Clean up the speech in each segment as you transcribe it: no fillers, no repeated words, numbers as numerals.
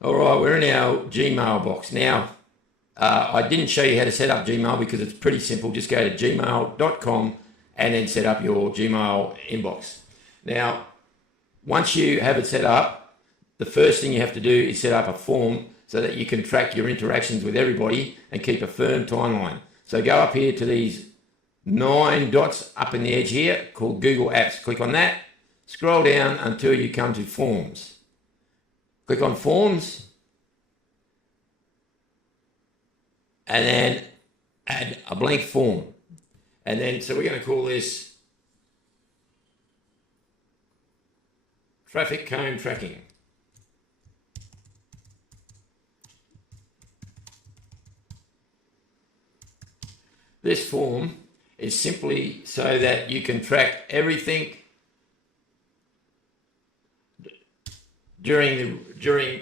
All right, we're in our Gmail box. Now, I didn't show you how to set up Gmail because it's pretty simple. Just go to gmail.com and then set up your Gmail inbox. Now, once you have it set up, the first thing you have to do is set up a form so that you can track your interactions with everybody and keep a firm timeline. So go up here to these 9 dots up in the edge here called Google Apps. Click on that, scroll down until you come to Forms. Click on Forms and then add a blank form. And then, so we're going to call this Traffic Cone Tracking. This form is simply so that you can track everything during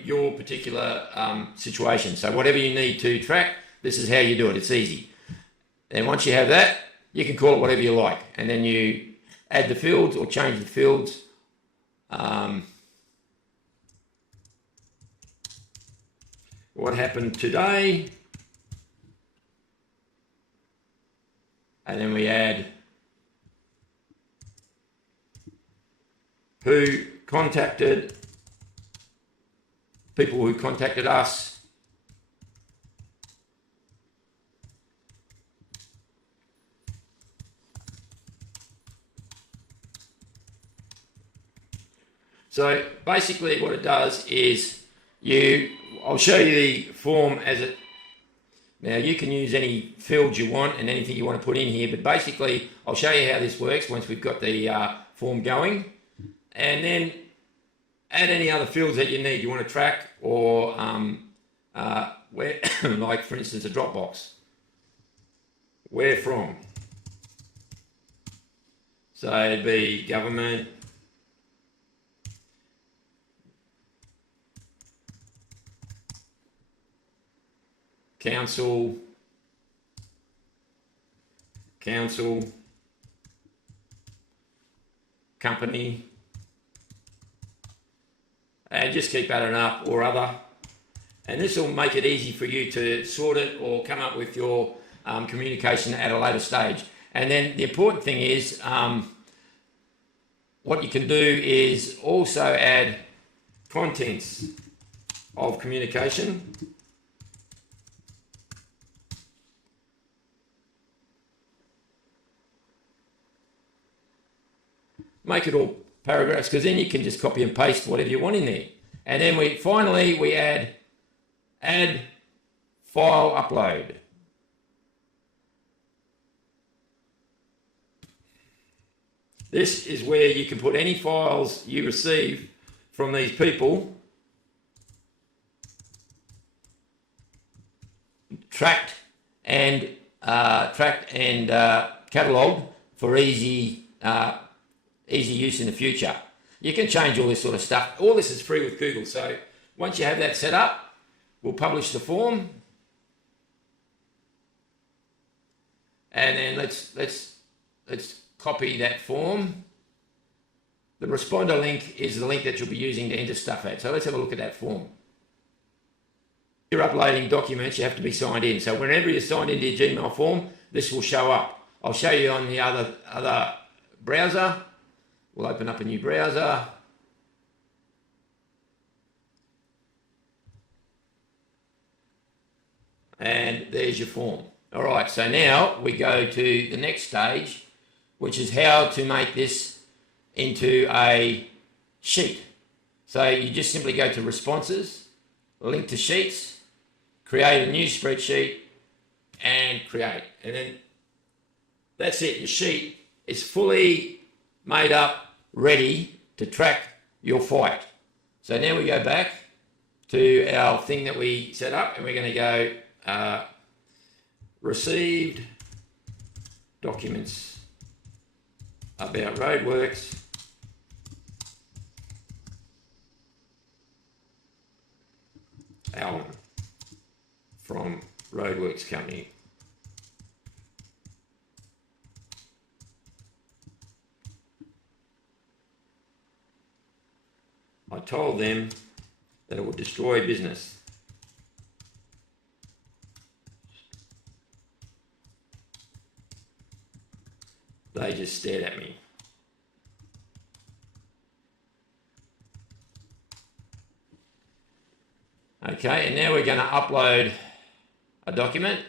your particular situation. So whatever you need to track, this is how you do it. It's easy. And once you have that, you can call it whatever you like. And then you add the fields or change the fields. What happened today? And then we add who contacted, people who contacted us. So basically what it does is I'll show you the form as it. Now you can use any fields you want and anything you want to put in here, but basically I'll show you how this works once we've got the form going, and then add any other fields that you need, you want to track, or where, like for instance a Dropbox. Where from? So it'd be government, council, company, and just keep adding up, or other. And this will make it easy for you to sort it or come up with your communication at a later stage. And then the important thing is what you can do is also add contents of communication. Make it all paragraphs, because then you can just copy and paste whatever you want in there. And then we add file upload. This is where you can put any files you receive from these people, tracked and catalogued for easy use in the future. You can change all this sort of stuff. All this is free with Google. So once you have that set up, we'll publish the form, and then let's copy that form. The responder link is the link that you'll be using to enter stuff at. So let's have a look at that form. If you're uploading documents, you have to be signed in. So whenever you're signed into your Gmail form, this will show up. I'll show you on the other browser. We'll open up a new browser. And there's your form. All right, so now we go to the next stage, which is how to make this into a sheet. So you just simply go to responses, link to sheets, create a new spreadsheet, and create. And then that's it. Your sheet is fully made up, ready to track your fight. So now we go back to our thing that we set up, and we're going to go received documents about roadworks Alan from Roadworks Company. I told them that it will destroy business. They just stared at me. Okay, and now we're going to upload a document.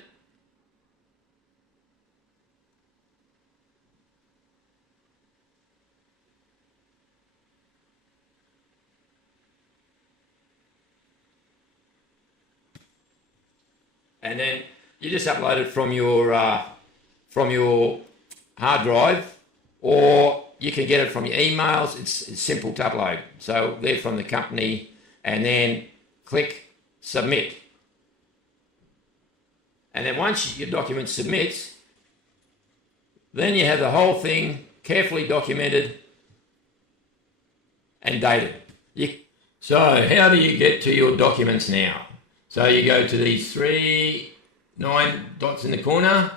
And then you just upload it from your hard drive, or you can get it from your emails. It's simple to upload. So they're from the company, and then click submit. And then once your document submits, then you have the whole thing carefully documented and dated. So how do you get to your documents now? So you go to these 9 dots in the corner,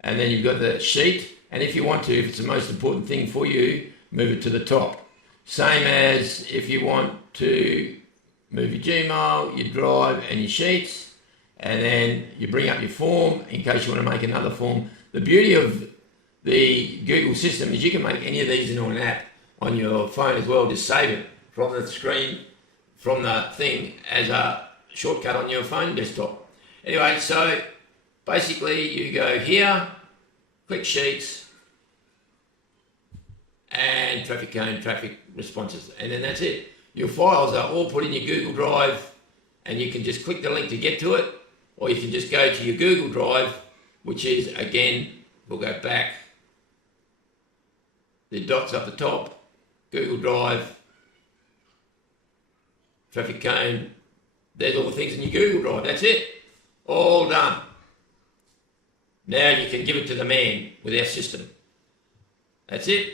and then you've got the sheet. And if you want to, if it's the most important thing for you, move it to the top. Same as if you want to move your Gmail, your Drive, and your Sheets, and then you bring up your form in case you want to make another form. The beauty of the Google system is you can make any of these into an app on your phone as well. Just save it from the screen, from the thing, as a shortcut on your phone desktop. Anyway, so basically you go here, click Sheets, and traffic cone, traffic responses, and then that's it. Your files are all put in your Google Drive, and you can just click the link to get to it, or you can just go to your Google Drive, which is, again, we'll go back, the dots up the top, Google Drive, traffic cone, there's all the things in your Google Drive, that's it, all done. Now you can give it to the man with our system. That's it.